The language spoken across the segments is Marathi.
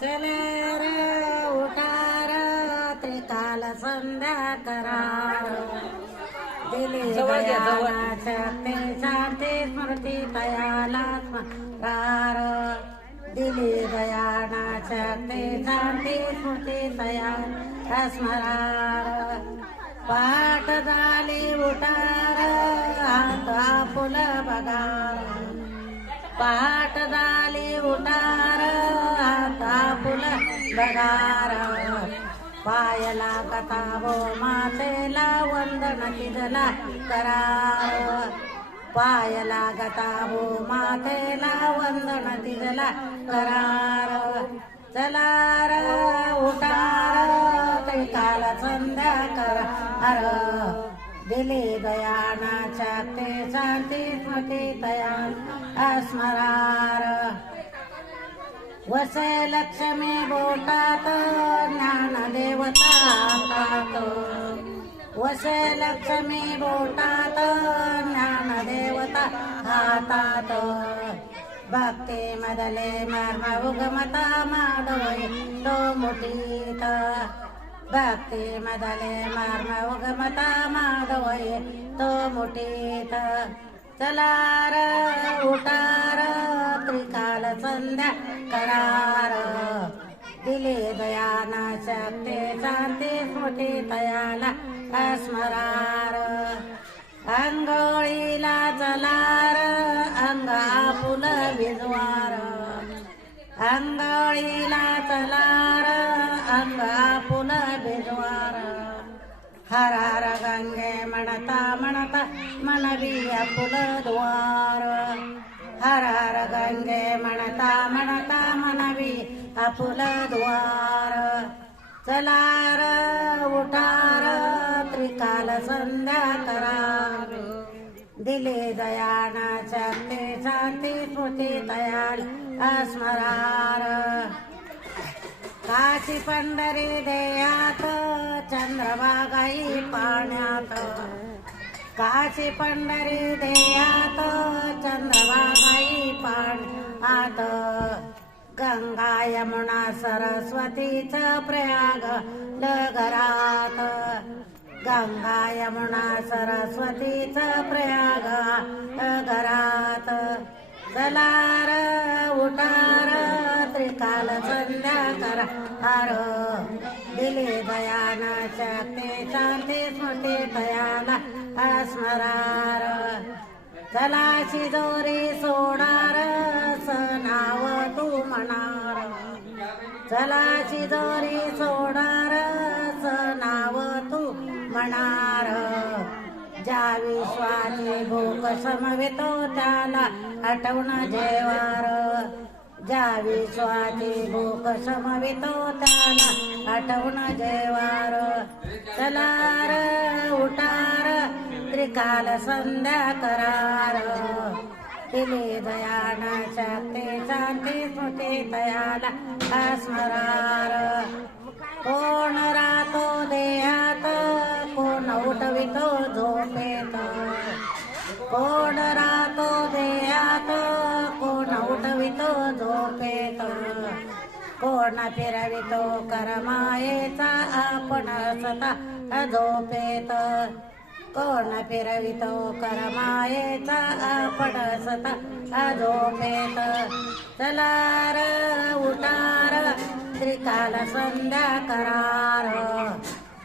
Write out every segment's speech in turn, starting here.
चल र उठार त्रिकाल संध्या करा दिली शक्ती स्मृती दयाला स्मकार दिली दयाना शक्ती शांती स्मृती दया स्मरार पाठ झाली उठार हात आपुल बगार पहाट झाली आता फुल बगार पायला कथावो मातेला वंदन तिजला करा पायला गतावो माथेला वंदन तिजला करार चलार उतार ते काल संध्या करार दिली दयानाच्या ते शांती स्मृती दया स्मरार वसे लक्ष्मी बोटात ज्ञान देवता हातात वसे लक्ष्मी बोटात ज्ञान देवता हातात. भक्ती मदले मर्म उगमता माधवय तो मुठीत भक्ती मदले मर्म उगमता माधवय तो मुठीत चलार उठार त्रिकाल संध्या करार। दिले दयाना शक्ते जाते स्मृती दयाला अस्मरार। अंगोळीला चलार अंग आपुल विजवार। अंगोळीला चलार अंग आपुल विजवार। हर हर गंगे म्हणता म्हणता मनवी अपुल द्वार हर हर गंगे म्हणता म्हणता मनवी अपुल द्वार चलार उठार त्रिकाल संध्या करार दिले दयाना शक्ती शांती स्मृती दयाल अस्मरार. काशी पंढरी देयात चंद्रभागाई पाण्यात. काशी पंढरी देयात चंद्रभागाई आत. गंगा यमुना सरस्वतीच प्रयाग डगरात गंगा यमुना सरस्वतीच प्रयाग डगरात जलार उटार काल संध्या करा. करार दिले दयाना शक्ती शांती स्मृती दयाला अस्मरार. चलाशी दोरी सोडार नाव तू म्हणार. चलाशी दोरी सोडार नाव तू म्हणार. ज्या विश्वाची भूक समवितो त्याला आठवण जेवार. जावी स्वाती भूक समवितो त्याला आठवण जेवार चलार उठार त्रिकाल संध्या करार. दिली दयाना शक्ती शांती स्मृती दयाला स्मरार कोण राहतो देहात कोण उठवितो झोपेत. कोण राहतो कोण फिरवितो करमायेचा आपण सता झोपेत? कोण फिरवितो करमायेचा आपण सता झोपेत? चलार उतार त्रिकाल संध्या करार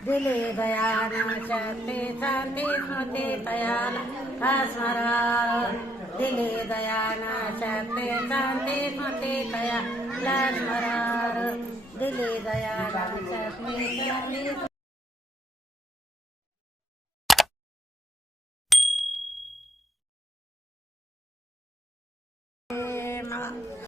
दिली दयान शक्ती शांती स्मृती तयाला स्मरार दिली दयाना शक्ती शांती स्मृती दयाला लक्ष्मरार दिली दयाना शक्ती शांती.